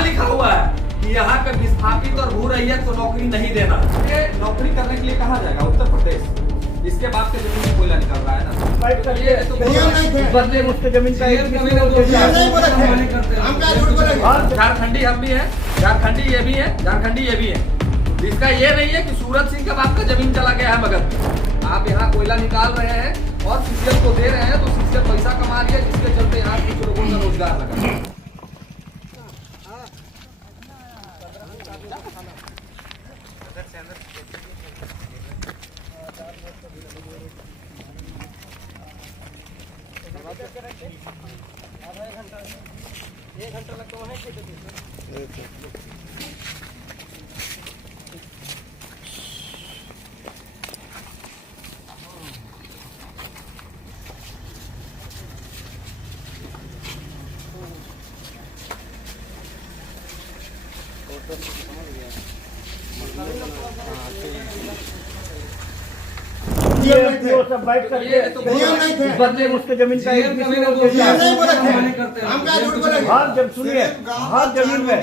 कहाँ लिखा हुआ है कि यहाँ पे विस्थापित और भू रैयत को नौकरी नहीं देना? ये नौकरी करने के लिए कहाँ जाएगा? उत्तर प्रदेश। इसके बाद के जमीन में कोयला निकल रहा है ना। ये तो बदले मुझसे जमीन का झारखंडी हम भी हैं, झारखंडी ये भी है, झारखंडी ये भी है। इसका ये नहीं है कि सूरज सिंह का बाप का जमीन चला गया है मगध में। आप यहाँ कोयला निकाल रहे हैं और सीसीएल को दे रहे हैं, तो सीसीएल पैसा कमा रही है, जिसके चलते यहाँ कुछ लोगों का रोजगार लगा। एक घंटा लगता है। सब बाइक करके बदले मुझसे जमीन का हाँ जब सुनिए हाँ जमीन में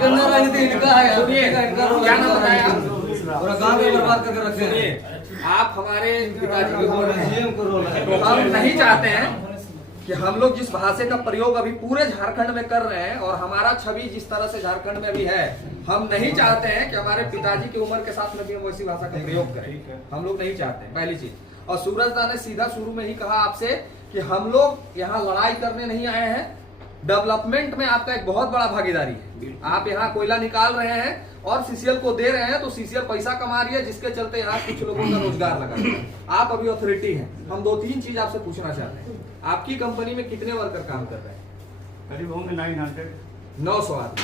गंदा राजनीति इनका है। क्या नाम बताया और गाँव में बर्बाद करके रखे हैं। आप हमारे पिताजी को हम नहीं चाहते हैं कि हम लोग जिस भाषा का प्रयोग अभी पूरे झारखंड में कर रहे हैं और हमारा छवि जिस तरह से झारखंड में भी है, हम नहीं चाहते हैं कि हमारे पिताजी की उम्र के साथ में भी हम वैसी भाषा का प्रयोग करें। हम लोग नहीं चाहते हैं, पहली चीज। और सूरजदा ने सीधा शुरू में ही कहा आपसे कि हम लोग यहाँ लड़ाई करने नहीं आए हैं, डेवलपमेंट में आपका एक बहुत बड़ा भागीदारी है। आप यहाँ कोयला निकाल रहे हैं और सीसीएल को दे रहे हैं, तो सीसीएल पैसा कमा रही है, जिसके चलते यहाँ कुछ लोगों का रोजगार लगा। आप अभी अथॉरिटी हैं, हम 2-3 चीज आपसे पूछना चाहते हैं। आपकी कंपनी में कितने वर्कर काम कर रहे हैं? करीब होंगे 900 आदमी।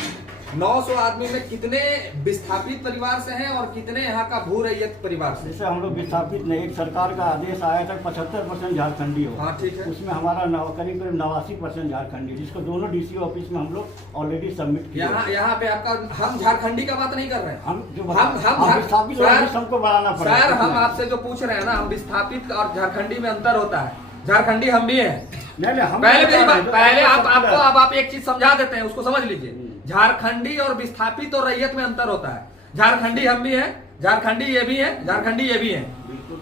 900 आदमी में कितने विस्थापित परिवार से हैं और कितने यहाँ का भू रैयत परिवार से? जैसे हम लोग विस्थापित नहीं, एक सरकार का आदेश आया था 75% झारखंडी हो। हाँ ठीक है। उसमें हमारा करीब 89% झारखंडी, जिसको दोनों डीसी ऑफिस में हम लोग ऑलरेडी सबमिट किया। यहाँ पे आपका हम झारखंडी का बात नहीं कर रहे हैं। हम विस्थापित हमको बढ़ाना पड़ेगा। सर हम आपसे जो पूछ रहे हैं ना, हम विस्थापित और झारखंडी में अंतर होता है। झारखंडी हम भी हैं। पहले आपको अब आप एक चीज समझा देते हैं, उसको समझ लीजिए। झारखंडी और विस्थापित और रैयत में अंतर होता है। झारखंडी हम भी हैं, झारखंडी ये भी है, झारखंडी ये भी है।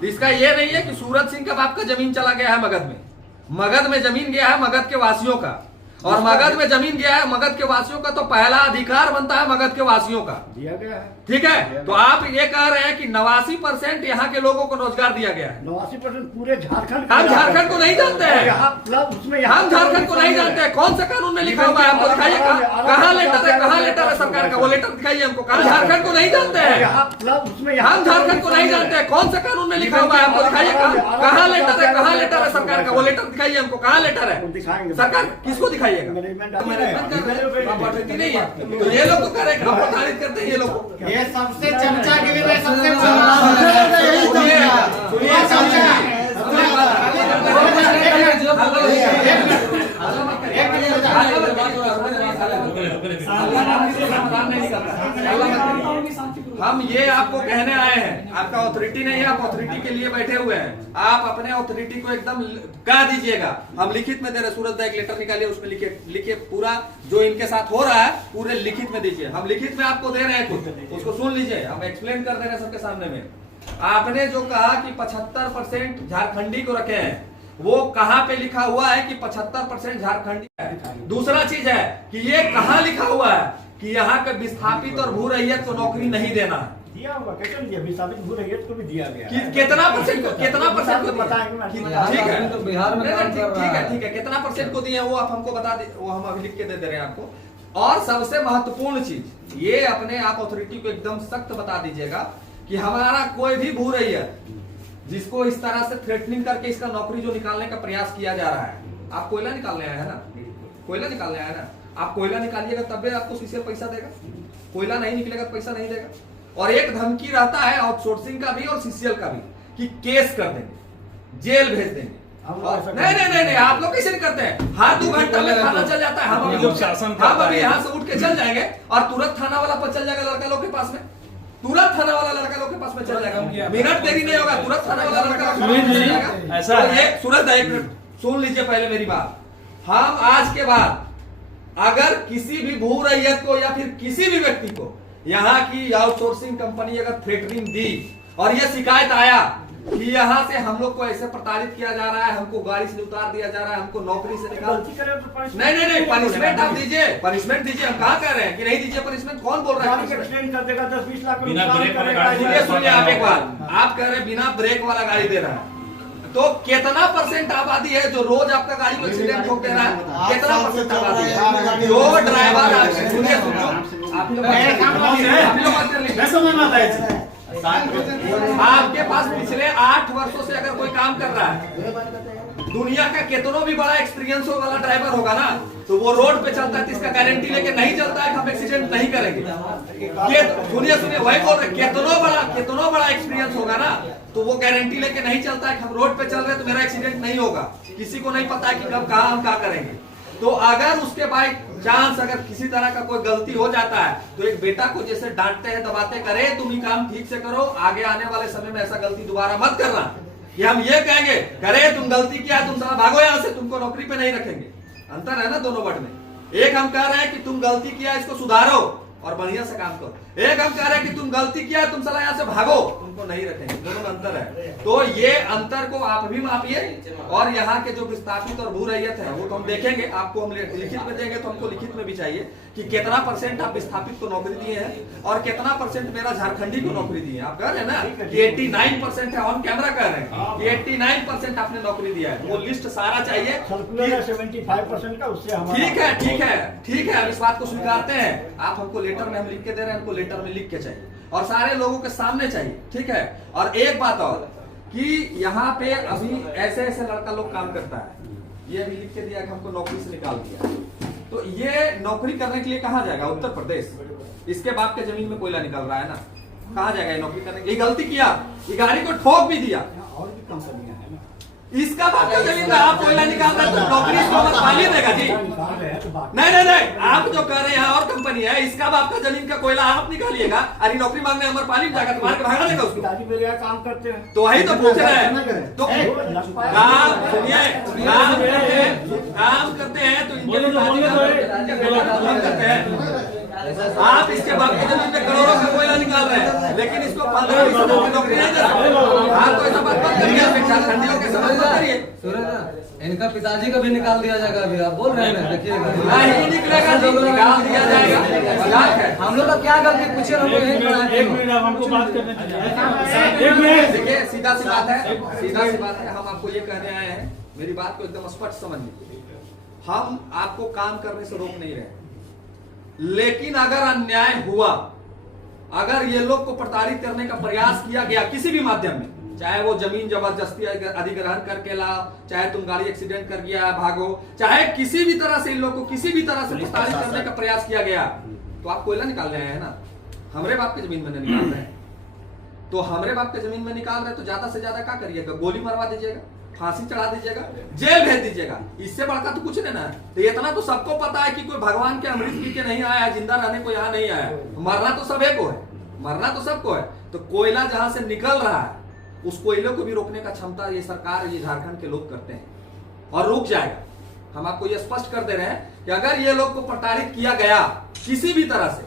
इसका ये नहीं है कि सूरज सिंह का बाप का जमीन चला गया है मगध में। मगध में जमीन गया है मगध के वासियों का, और मगध में जमीन गया है मगध के वासियों का, तो पहला अधिकार बनता है मगध के वासियों का, दिया गया है। ठीक है। तो आप ये कह रहे हैं कि 89% यहाँ के लोगों को रोजगार दिया गया है। 89% पूरे झारखंड। हम झारखंड को नहीं जानते हैं, हम झारखंड को नहीं जानते हैं। कौन सा कानून में लिखा हुआ है हमको दिखाइए। कहाँ लेटर है, कहाँ लेटर है सरकार का, वो लेटर दिखाइए हमको। हम झारखंड को नहीं जानते हैं, हम झारखंड को नहीं जानते हैं। कौन सा कानून में लिखा हुआ है हमको दिखाइए। कहाँ लेटर है, कहाँ लेटर है सरकार का, वो लेटर दिखाइए हमको। कहाँ लेटर है सरकार, किसको दिखाइएगा? नहीं है तो ये लोग तो करें, हम प्रताड़ित करते हैं ये लोग। ये सबसे चमचा गिरी में सबसे हम ये आपको कहने आए हैं, आपका अथॉरिटी नहीं है, आप अथॉरिटी के लिए बैठे हुए हैं। आप अपने अथॉरिटी को एकदम कह दीजिएगा। हम लिखित में दे रहे, सूरजदा एक लेटर निकालिए, उसमें लिखिए पूरा जो इनके साथ हो रहा है पूरे लिखित में दीजिए। हम लिखित में आपको दे रहे हैं कुछ, उसको सुन लीजिए। हम एक्सप्लेन कर दे रहे हैं सबके सामने में। आपने जो कहा कि 75% झारखंडी को रखे हैं, वो कहाँ पे लिखा हुआ है कि 75% झारखंडी है? दूसरा चीज है कि ये कहाँ लिखा हुआ है कि यहाँ पे विस्थापित और भू रैयत को नौकरी नहीं देना है? दिया होगा, कैसे दिया? विस्थापित भू रैयत को भी दिया गया। कितना परसेंट को, कितना परसेंट को बताएंगे? ठीक है, तो बिहार में ठीक है, कितना परसेंट को दिए वो आप हमको बता दे, वो हम अभी लिख के दे रहे हैं आपको। और सबसे महत्वपूर्ण चीज ये, अपने आप अथॉरिटी को एकदम सख्त बता दीजिएगा कि हमारा कोई भी भू रैयत जिसको इस तरह से थ्रेटनिंग करके इसका नौकरी जो निकालने का प्रयास किया जा रहा है। आप कोयला निकालने आए हैं ना, कोयला निकालने आए ना, आप कोयला निकालिएगा तब आपको सीसीएल पैसा देगा। कोयला नहीं निकलेगा तो पैसा नहीं देगा। और एक धमकी रहता है आउटसोर्सिंग का भी और सीसीएल का भी कि केस कर देंगे, जेल भेज देंगे। नहीं, आप लोग कैसे नहीं करते हैं? हर 2 घंटा में थाना चल जाता है। हम अभी यहाँ से उठ के चल जाएंगे और तुरंत थाना वाला पर चल जाएगा लड़का लोग के पास में। तुरंत थाना वाला लड़का लोग के पास में चल जाएगा, मिनट देरी नहीं होगा, तुरंत थाना वाला लड़का लोग के सुनील पास में जी, चल जाएगा। ऐसा तो है। ये सूरज एक मिनट सुन लीजिए पहले मेरी बात। हम आज के बाद अगर किसी भी भू रैयत को या फिर किसी भी व्यक्ति को यहाँ की आउटसोर्सिंग कंपनी अगर थ्रेटनिंग दी और ये शिकायत आया कि यहाँ से हम लोग को ऐसे प्रताड़ित किया जा रहा है, हमको गाड़ी से उतार दिया जा रहा है, हमको नौकरी से निकाल, गलती करे तो punishment नहीं पनिशमेंट आप दीजिए, पनिशमेंट दीजिए। हम कहाँ कह रहे हैं कि नहीं दीजिए पनिशमेंट? कौन बोल रहा गाड़ी है? एक्सीडेंट कर देगा, 10-20 लाख का बिना नुकसान ब्रेक वाला करेगा। गाड़ी सुनिए सुनिए आप एक बात, आप कह रहे हैं बिना ब्रेक वाला गाड़ी दे रहा है, तो कितना परसेंट आबादी है जो रोज आपका गाड़ी को एक्सीडेंट ठोक दे रहा है? कितना परसेंट आबादी है जो ड्राइवर? सुनिए आप लोग बात कर लीजिए। मैं समझ में आता है आपके पास पिछले 8 वर्षों से अगर कोई काम कर रहा है, दुनिया का कितना भी बड़ा एक्सपीरियंस वाला ड्राइवर होगा ना, तो वो रोड पे चलता है तो इसका गारंटी लेके नहीं चलता है कि हम एक्सीडेंट नहीं करेंगे। ये सुनिए सुनिए वही बोल रहे, कितना बड़ा एक्सपीरियंस होगा ना, तो वो गारंटी लेके नहीं चलता है कि हम रोड पे चल रहे हैं तो मेरा एक्सीडेंट नहीं होगा। किसी को नहीं पता है कि कब कहाँ हम क्या करेंगे। तो अगर उसके बाई चांस अगर किसी तरह का कोई गलती हो जाता है तो एक बेटा को जैसे डांटते हैं दबाते, करे तुम ही काम ठीक से करो, आगे आने वाले समय में ऐसा गलती दोबारा मत करना। कि हम ये कहेंगे करे तुम गलती किया तुम साला भागो यहाँ से, तुमको नौकरी पे नहीं रखेंगे। अंतर है ना दोनों वर्ड में। एक हम कह रहे हैं कि तुम गलती किया इसको सुधारो और बढ़िया से काम करो, एक हम कह रहे हैं कि तुम गलती किया तुम साला यहाँ से भागो, तुमको नहीं रखेंगे। दोनों में अंतर है। तो ये अंतर को आप भी मापिए और यहाँ के जो विस्थापित और भू रैयत है वो तो हम देखेंगे, आपको हम लिखित में देंगे तो हमको लिखित में भी चाहिए कि कितना परसेंट आप विस्थापित को नौकरी दिए हैं और कितना परसेंट मेरा झारखंडी को नौकरी दी है। आप कह रहे हैं ना कि 89% है, ऑन कैमरा कह रहे हैं कि 89% आपने नौकरी दिया है। वो लिस्ट सारा चाहिए। सर्कुलर है 75% का, उससे हमारा ठीक है, अब इस बात को स्वीकारते हैं। आप हमको लेटर में हम लिख के दे रहे हैं, हमको लेटर में लिख के चाहिए और सारे लोगों के सामने चाहिए। ठीक है। और एक बात और कि यहाँ पे अभी ऐसे ऐसे लड़का लोग काम करता है, ये भी लिख के दिया कि हमको नौकरी से निकाल दिया, तो ये नौकरी करने के लिए कहाँ जाएगा? उत्तर प्रदेश। इसके बाप के जमीन में कोयला निकल रहा है ना, कहाँ जाएगा ये नौकरी करने के लिए? गलती किया, ये गाड़ी को ठोक भी दिया, और भी कंपनियां हैं ना, इसका बाप का जमीन में आप कोयला निकाल रहे हैं तो नौकरी इसको मत पानी देगा जी। निकाल रहे हैं तो बात नहीं, आप जो कह रहे हैं और कंपनी है, इसका बाप का जमीन का कोयला आप निकालिएगा, अरे नौकरी मांगने हमारे पानी जाएगा तो मार के भागा देगा उसको। पिताजी मेरे यहाँ काम करते हैं, तो वही तो पूछ रहे हैं। तो काम सुनिए, काम करते हैं तो इनके काम करते हैं। आप इसके बाप के जमीन में करोड़ों का कोयला निकाल रहे हैं, लेकिन इसको 15-20 हजार की नौकरी नहीं दे सकते। आप तो ऐसा बात मत करिए, आप झारखंडियों के समझ मत करिए। इनका पिताजी का भी निकाल दिया जाएगा, अभी आप बोल रहे हैं, देखिएगा नहीं निकलेगा जो निकाल दिया जाएगा। मजाक है। हम लोग का क्या गलती पूछे हम लोग यही खड़ा है। एक मिनट आप हमको बात करने दीजिए। एक मिनट देखिए सीधा सी बात है, सीधा सी बात है। हम आपको ये कहने आए हैं, मेरी बात को एकदम स्पष्ट समझ लीजिए। हम आपको काम करने से रोक नहीं रहे, लेकिन अगर अन्याय हुआ, अगर ये लोग को प्रताड़ित करने का प्रयास किया गया किसी भी माध्यम में, चाहे वो जमीन जबरदस्ती अधिग्रहण करके लाओ, चाहे तुम गाड़ी एक्सीडेंट कर गया भागो, चाहे किसी भी तरह से इन लोग को किसी भी तरह से प्रताड़ित करने का प्रयास किया गया, तो आप कोयला निकाल रहे हैं ना, हमरे बाप के जमीन में नहीं निकाल रहे हैं। तो हमरे बाप के जमीन में निकाल रहे हैं तो ज्यादा से ज्यादा क्या करिएगा? गोली मरवा दीजिएगा, फांसी चढ़ा दीजिएगा, जेल भेज दीजिएगा, इससे बढ़कर तो कुछ नहीं ना है। तो इतना तो सबको पता है कि कोई भगवान के अमृत पी के नहीं आया, जिंदा रहने को यहाँ नहीं आया। मरना तो सब एक को है, मरना तो सबको है। तो कोयला जहां से निकल रहा है उस कोयले को भी रोकने का क्षमता ये सरकार, ये झारखंड के लोग करते हैं और रुक जाएगा। हम आपको ये स्पष्ट कर दे रहे हैं कि अगर ये लोग को प्रताड़ित किया गया किसी भी तरह से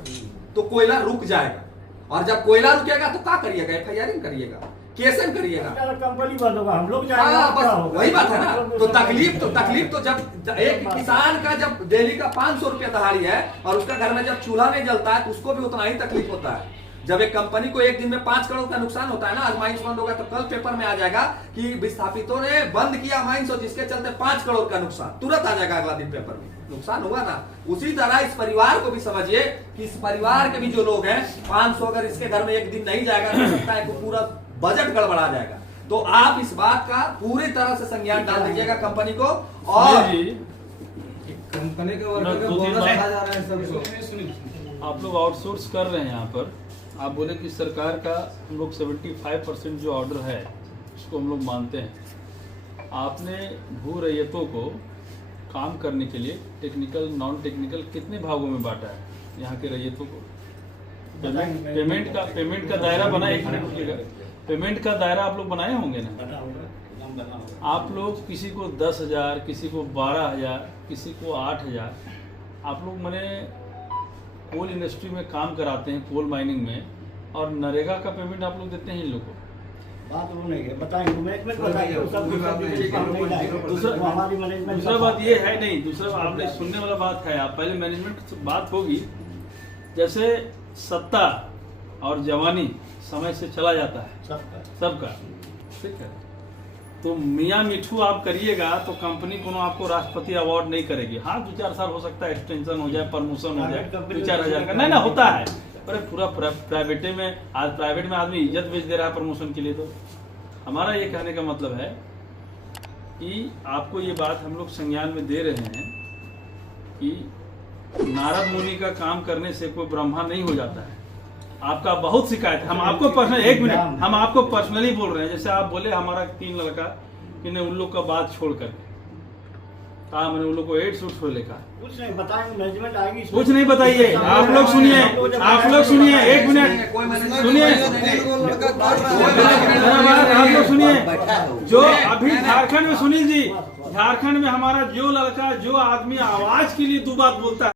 तो कोयला रुक जाएगा। और जब कोयला रुकेगा तो क्या करिएगा? FIR करिएगा, केसन करिएगा, कंपनी बंद होगा, हम लोग जाएंगे। हाँ, बस वही बात है ना। तो तकलीफ तो जब एक किसान का जब डेली का 500 रुपया दहाड़ी है और उसका घर में जब चूल्हा नहीं जलता है तो उसको भी उतना ही तकलीफ होता है। जब एक कंपनी को एक दिन में 5 करोड़ का नुकसान होता है ना, आज माइंस बंद होगा तो कल पेपर में आ जाएगा कि विस्थापितों ने बंद किया माइंस और जिसके चलते 5 करोड़ का नुकसान, तुरंत आ जाएगा अगला दिन पेपर में, नुकसान हुआ ना। उसी तरह इस परिवार को भी समझिए कि इस परिवार के भी जो लोग हैं, 500 अगर इसके घर में एक दिन नहीं जाएगा तो सकता है कि पूरा बजट गड़बड़ा जाएगा। तो आप इस बात का पूरी तरह से संज्ञान डाल दीजिएगा कंपनी को। और कंपनी के वर्कर का बोनस खा जा रहे हैं सबको। आप लोग आउटसोर्स कर रहे हैं यहाँ पर, आप बोले कि सरकार का हम लोग 75% जो ऑर्डर है उसको हम लोग मानते हैं। आपने भू रैयतों को काम करने के लिए टेक्निकल नॉन टेक्निकल कितने भागों में बांटा है यहाँ के रैयतों को? पेमेंट का दायरा बना, एक मिनट रुकिएगा। पेमेंट का दायरा आप लोग बनाए होंगे ना? आप लोग किसी को 10,000, किसी को 12,000, किसी को 8,000, आप लोग मैंने कोल इंडस्ट्री में काम कराते हैं, कोल माइनिंग में, और नरेगा का पेमेंट आप लोग देते हैं इन लोग को। बात वो नहीं है, बताएंगे मैनेजमेंट बताएंगे, वो सब हम नहीं लाएंगे। दूसरा हमारी मैनेजमेंट दूसरा बात ये है नहीं, दूसरा आपने सुनने वाला बात है, आप पहले मैनेजमेंट बात होगी। जैसे सत्ता और जवानी समय से चला जाता है सबका, ठीक है। तो मियाँ मिठू आप करिएगा तो कंपनी को आपको राष्ट्रपति अवार्ड नहीं करेगी। हाँ 2-4 साल हो सकता है एक्सटेंशन हो जाए, प्रमोशन हो जाए, 2-4 हज़ार का नहीं ना होता है। अरे पूरा प्राइवेटे में, आज प्राइवेट में आदमी इज्जत बेच दे रहा है प्रमोशन के लिए। तो हमारा ये कहने का मतलब है कि आपको ये बात हम लोग संज्ञान में दे रहे हैं कि नारद मुनि का काम करने से कोई ब्रह्मा नहीं हो जाता है। आपका बहुत शिकायत है, हम आपको पर्सनल, एक मिनट, हम आपको पर्सनली बोल रहे हैं। जैसे आप बोले हमारा 3 लड़का कि ने उन लोग का बात छोड़ करके कहा, मैंने उन लोग को 8 सूट छोड़ लिखा। कुछ नहीं बताएंगे, मैनेजमेंट आएगी। कुछ नहीं बताइए, आप लोग सुनिए, आप लोग सुनिए, 1 मिनट सुनिए, आप लोग सुनिए। जो अभी झारखंड में, सुनील जी, झारखंड में हमारा जो लड़का, जो आदमी आवाज के लिए 2 बात बोलता है।